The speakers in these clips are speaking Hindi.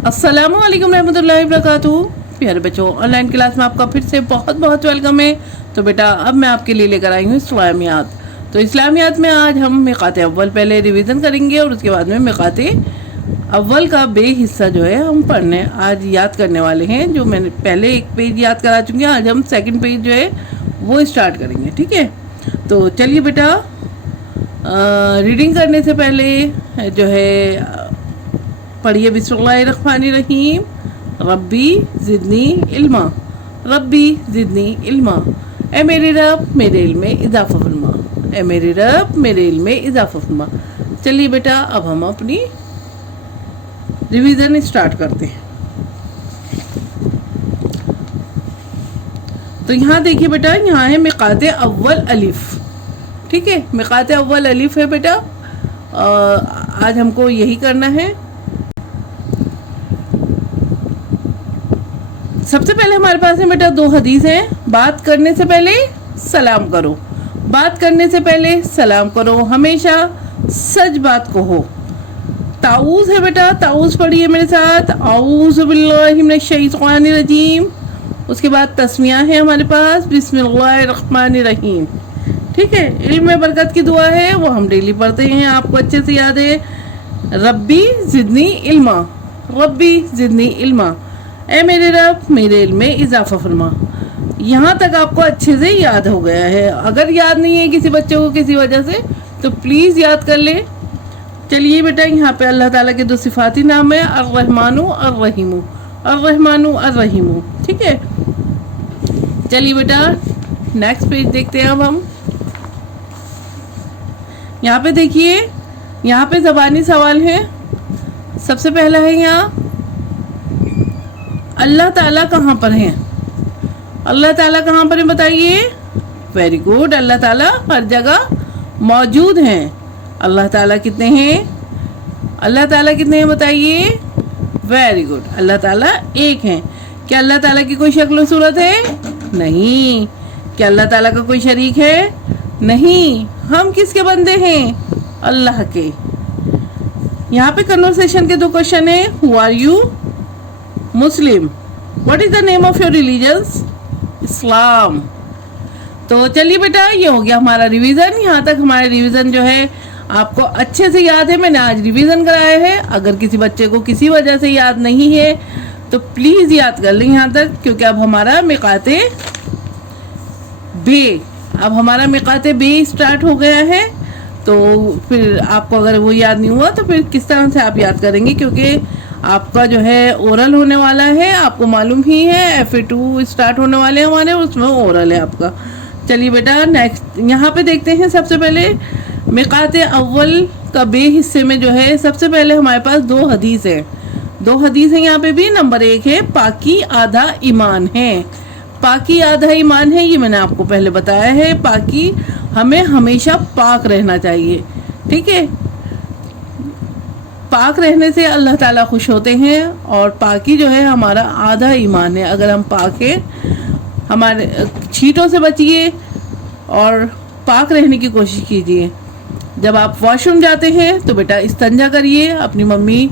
अस्सलामुअलैकुम रहमतुल्लाहि वबरकातुहू। प्यारे बच्चों, ऑनलाइन क्लास में आपका फिर से बहुत बहुत वेलकम है। तो बेटा अब मैं आपके लिए लेकर आई हूँ इस्लामियात। तो इस्लामियात में आज हम मिक़ाते अव्वल पहले रिवीजन करेंगे और उसके बाद में मिक़ाते अव्वल का बे हिस्सा जो है हम पढ़ने आज याद करने वाले हैं। जो मैंने पहले एक पेज याद करा चुकी हूँ, आज हम सेकंड पेज जो है वो स्टार्ट करेंगे। ठीक है, तो चलिए बेटा रीडिंग करने से पहले जो है पढ़िए बिस्मिल्लाहिर्रहमानिर्रहीम। रब्बी ज़िदनी इल्मा, रब्बी ज़िदनी इल्मा। ए मेरे रब मेरे इल्म में इजाफ़ा फरमा, ए मेरे रब मेरे इल्म में इजाफ़ा फरमा। चलिए बेटा अब हम अपनी रिवीजन स्टार्ट करते हैं। तो यहाँ देखिए बेटा, यहाँ है मिक़ाते अव्वल अलिफ। ठीक है, मिक़ाते अव्वल अलिफ है बेटा। आज हमको यही करना है। सबसे पहले हमारे पास है बेटा दो हदीस हैं। बात करने से पहले सलाम करो, बात करने से पहले सलाम करो, हमेशा सच बात कहो। ताऊज़ है बेटा, ताऊज़ पढ़िए मेरे साथ। औज़ु बिल्लाहि मिनश शैतानिर रजीम। उसके बाद तस्मिया है हमारे पास बिस्मिल्लाहिर्रहमानिर्रहीम। ठीक है, इल्म में बरकत की दुआ है, वो हम डेली पढ़ते हैं, आपको अच्छे से याद है। रब्बी ज़िदनी इल्मा, रब्बी ज़िदनी इल्मा। ए मेरे रब मेरे इल्म में इजाफ़ा फरमा। यहाँ तक आपको अच्छे से याद हो गया है। अगर याद नहीं है किसी बच्चे को किसी वजह से तो प्लीज़ याद कर ले। चलिए बेटा, यहाँ पे अल्लाह ताला के दो सिफाती नाम है, अर्रहमानु अर्रहीमु, अर्रहमानु अर्रहीमु। ठीक है, चलिए बेटा नेक्स्ट पेज देखते हैं। अब हम यहाँ पे देखिए, यहाँ पे ज़बानी सवाल है। सबसे पहला है यहाँ अल्लाह ताला कहाँ पर हैं? अल्लाह ताला कहाँ पर हैं बताइए। वेरी गुड, अल्लाह ताला हर जगह मौजूद हैं। अल्लाह ताला कितने हैं? अल्लाह ताला कितने हैं बताइए। वेरी गुड, अल्लाह ताला एक हैं। क्या अल्लाह ताला की कोई शक्ल सूरत है? नहीं। क्या अल्लाह ताला का कोई शरीक है? नहीं। हम किसके बंदे हैं? अल्लाह के। यहाँ पे कन्वर्सेशन के दो क्वेश्चन है। Who are you? Muslim. What is the name of your religions? Islam. तो चलिए बेटा, ये हो गया हमारा रिवीजन। यहाँ तक हमारा रिवीजन जो है आपको अच्छे से याद है। मैंने आज रिवीजन कराया है। अगर किसी बच्चे को किसी वजह से याद नहीं है तो प्लीज़ याद कर लें यहाँ तक, क्योंकि अब हमारा मिक़ाते बे, अब हमारा मिक़ाते बे स्टार्ट हो गया है। तो फिर आपको अगर वो याद नहीं हुआ तो फिर किस तरह से आप याद करेंगे, क्योंकि आपका जो है ओरल होने वाला है। आपको मालूम ही है FA2 स्टार्ट होने वाले हैं हमारे, उसमें ओरल है आपका। चलिए बेटा नेक्स्ट यहाँ पे देखते हैं। सबसे पहले मिक़ाते अव्वल का बे हिस्से में जो है सबसे पहले हमारे पास दो हदीस है। दो हदीस है यहाँ पे भी। नंबर 1 है पाकी आधा ईमान है। पाकी आधा ईमान है, ये मैंने आपको पहले बताया है। पाकी, हमें हमेशा पाक रहना चाहिए। ठीक है, पाक रहने से अल्लाह ताला खुश होते हैं। और पाकी जो है हमारा आधा ईमान है। अगर हम पाक हैं, हमारे छींटों से बचिए और पाक रहने की कोशिश कीजिए। जब आप वॉशरूम जाते हैं तो बेटा इस्तंजा करिए। अपनी मम्मी,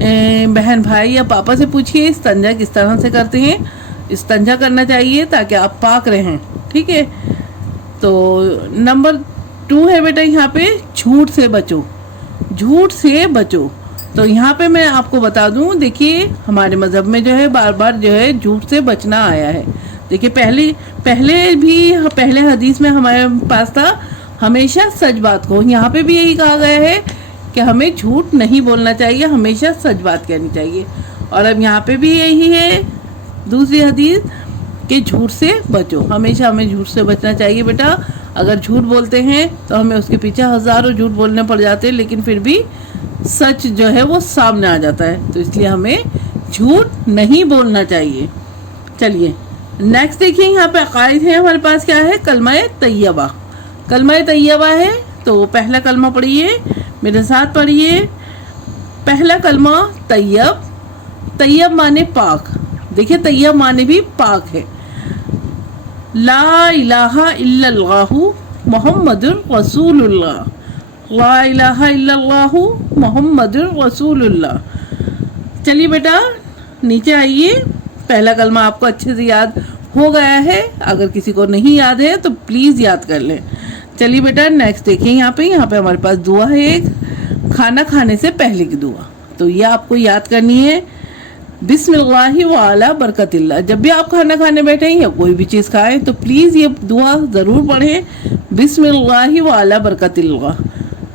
बहन, भाई या पापा से पूछिए इस्तंजा किस तरह से करते हैं। इस्तंजा करना चाहिए ताकि आप पाक रहें। ठीक है, तो नंबर 2 है बेटा यहाँ पे झूठ से बचो, झूठ से बचो। तो यहाँ पे मैं आपको बता दूँ, देखिए हमारे मज़हब में जो है बार बार जो है झूठ से बचना आया है। देखिए पहले हदीस में हमारे पास था हमेशा सच बात को। यहाँ पे भी यही कहा गया है कि हमें झूठ नहीं बोलना चाहिए, हमेशा सच बात कहनी चाहिए। और अब यहाँ पे भी यही है दूसरी हदीस कि झूठ से बचो, हमेशा हमें झूठ से बचना चाहिए बेटा। अगर झूठ बोलते हैं तो हमें उसके पीछे हज़ारों झूठ बोलने पड़ जाते हैं, लेकिन फिर भी सच जो है वो सामने आ जाता है। तो इसलिए हमें झूठ नहीं बोलना चाहिए। चलिए नेक्स्ट देखिए, यहाँ पे अकायद है हमारे पास। क्या है? कलमा तैयबा। कलमा तैयबा है, तो पहला कलमा पढ़िए मेरे साथ, पढ़िए। पहला कलमा तैयब। तैयब माने पाक। देखिए तैयब माने भी पाक है। ला इलाहा इल्लल्लाहु मुहम्मदुर रसूलुल्लाह, ला इलाहा इल्लल्लाहु मुहम्मदुर रसूलुल्लाह। चलिए बेटा नीचे आइए। पहला कलमा आपको अच्छे से याद हो गया है, अगर किसी को नहीं याद है तो प्लीज़ याद कर लें। चलिए बेटा नेक्स्ट देखिए, यहाँ पे हमारे पास दुआ है एक, खाना खाने से पहले की दुआ। तो ये आपको याद करनी है, बिस्मिल्लाहि व अला बरकतिल्लाह। जब भी आप खाना खाने बैठे या कोई भी चीज़ खाएं तो प्लीज़ ये दुआ ज़रूर पढ़ें, बिस्मिल्लाहि व अला बरकतिल्लाह।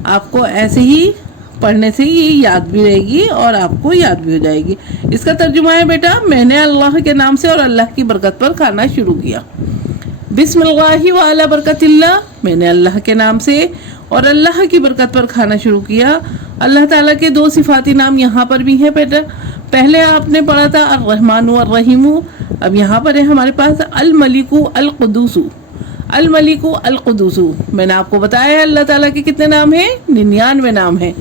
आपको ऐसे ही पढ़ने से ये याद भी रहेगी और आपको याद भी हो जाएगी। इसका तर्जुमा है बेटा, मैंने अल्लाह के नाम से और अल्लाह की बरकत पर खाना शुरू किया। बिस्मिल्लाहि व अला बरकतिल्लाह, मैंने अल्लाह के नाम से और अल्लाह की बरकत पर खाना शुरू किया। अल्लाह ताला के दो सिफाती नाम यहाँ पर भी हैं बेटा। पहले आपने पढ़ा था अर्रहमानु अर्रहीमु, अब यहाँ पर है हमारे पास अल मलिकु अल कुद्दूसु। अल मलिकु अल कुद्दूसु, मैंने आपको बताया है अल्लाह ताला के कितने नाम हैं, 99 नाम हैं,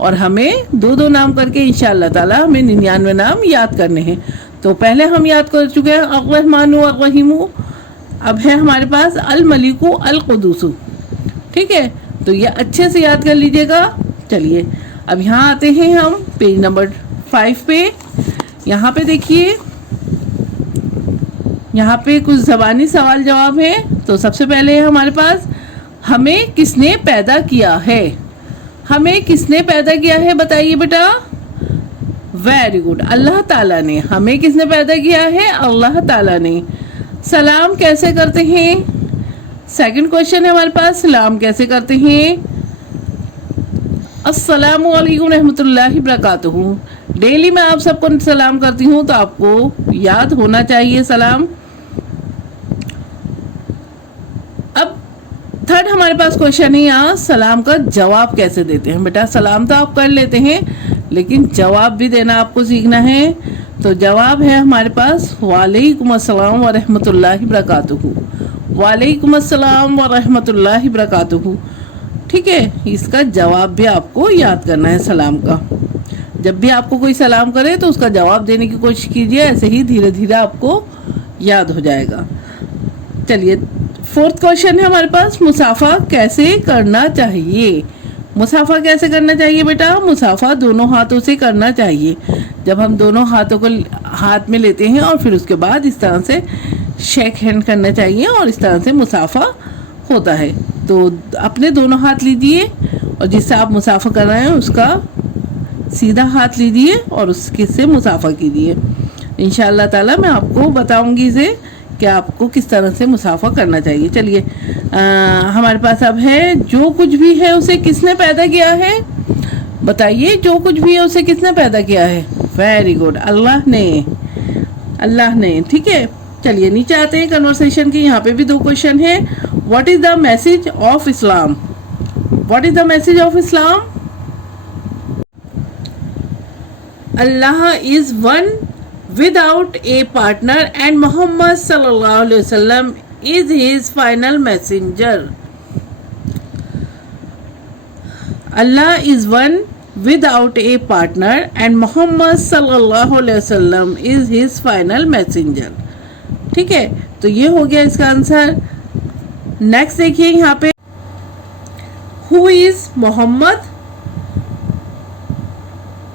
और हमें दो दो नाम करके इंशाअल्लाह ताला हमें 99 नाम याद करने हैं। तो पहले हम याद कर चुके हैं अर्रहमानु अर्रहीमु, अब है हमारे पास अल मलिकु अल कुद्दूसु। ठीक है, तो ये अच्छे से याद कर लीजिएगा। चलिए अब यहाँ आते हैं हम पेज नंबर 5 पे। यहाँ पे देखिए, यहाँ पे कुछ ज़बानी सवाल जवाब है। तो सबसे पहले है हमारे पास, हमें किसने पैदा किया है। हमें किसने पैदा किया है बताइए बेटा। वेरी गुड, अल्लाह ताला ने। हमें किसने पैदा किया है, अल्लाह ताला ने। सलाम कैसे करते हैं, सेकंड क्वेश्चन है हमारे पास, सलाम कैसे करते हैं। अस्सलामु अलैकुम रहमतुल्लाहि बरकातुहू। डेली मैं आप सबको सलाम करती हूँ, तो आपको याद होना चाहिए सलाम। अब थर्ड हमारे पास क्वेश्चन है यहाँ, सलाम का जवाब कैसे देते हैं। बेटा सलाम तो आप कर लेते हैं, लेकिन जवाब भी देना आपको सीखना है। तो जवाब है हमारे पास वालेकुम अस्सलाम व रहमतुल्लाहि बरकातुहू। वालेकुम अस्सलाम व रहमतुल्लाहि बरकातुहू। ठीक है, इसका जवाब भी आपको याद करना है सलाम का। जब भी आपको कोई सलाम करे तो उसका जवाब देने की कोशिश कीजिए, ऐसे ही धीरे धीरे आपको याद हो जाएगा। चलिए फोर्थ क्वेश्चन है हमारे पास, मुसाफा कैसे करना चाहिए। मुसाफा कैसे करना चाहिए बेटा, मुसाफा दोनों हाथों से करना चाहिए। जब हम दोनों हाथों को हाथ में लेते हैं और फिर उसके बाद इस तरह से शेक हैंड करना चाहिए और इस तरह से मुसाफा होता है। तो अपने दोनों हाथ लीजिए और जिससे आप मुसाफा कर रहे हैं उसका सीधा हाथ लीजिए और उसके से मुसाफा कीजिए। इंशाअल्लाह ताला मैं आपको बताऊंगी इसे कि आपको किस तरह से मुसाफा करना चाहिए। चलिए हमारे पास अब है, जो कुछ भी है उसे किसने पैदा किया है बताइए। जो कुछ भी है उसे किसने पैदा किया है। वेरी गुड, अल्लाह ने। अल्लाह ने, ठीक है। चलिए नीचे आते हैं कन्वर्सेशन की। यहाँ पे भी दो क्वेश्चन है। What is the message of Islam. What is the message of Islam. Allah is one without a partner and Muhammad sallallahu alaihi wasallam is his final messenger. Allah is one without a partner and Muhammad sallallahu alaihi wasallam is his final messenger. ठीक है, तो ये हो गया इसका आंसर। नेक्स्ट देखिए यहाँ पे, who is Muhammad.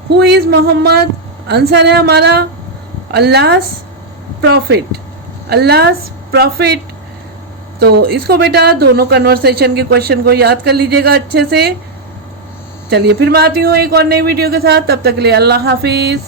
Who is Muhammad, answer है हमारा अल्लाह प्रॉफिट। अल्लाह प्रॉफिट। तो इसको बेटा दोनों कन्वर्सेशन के क्वेश्चन को याद कर लीजिएगा अच्छे से। चलिए फिर मैं आती हूँ एक और नई वीडियो के साथ, तब तक के लिए अल्लाह हाफिज़।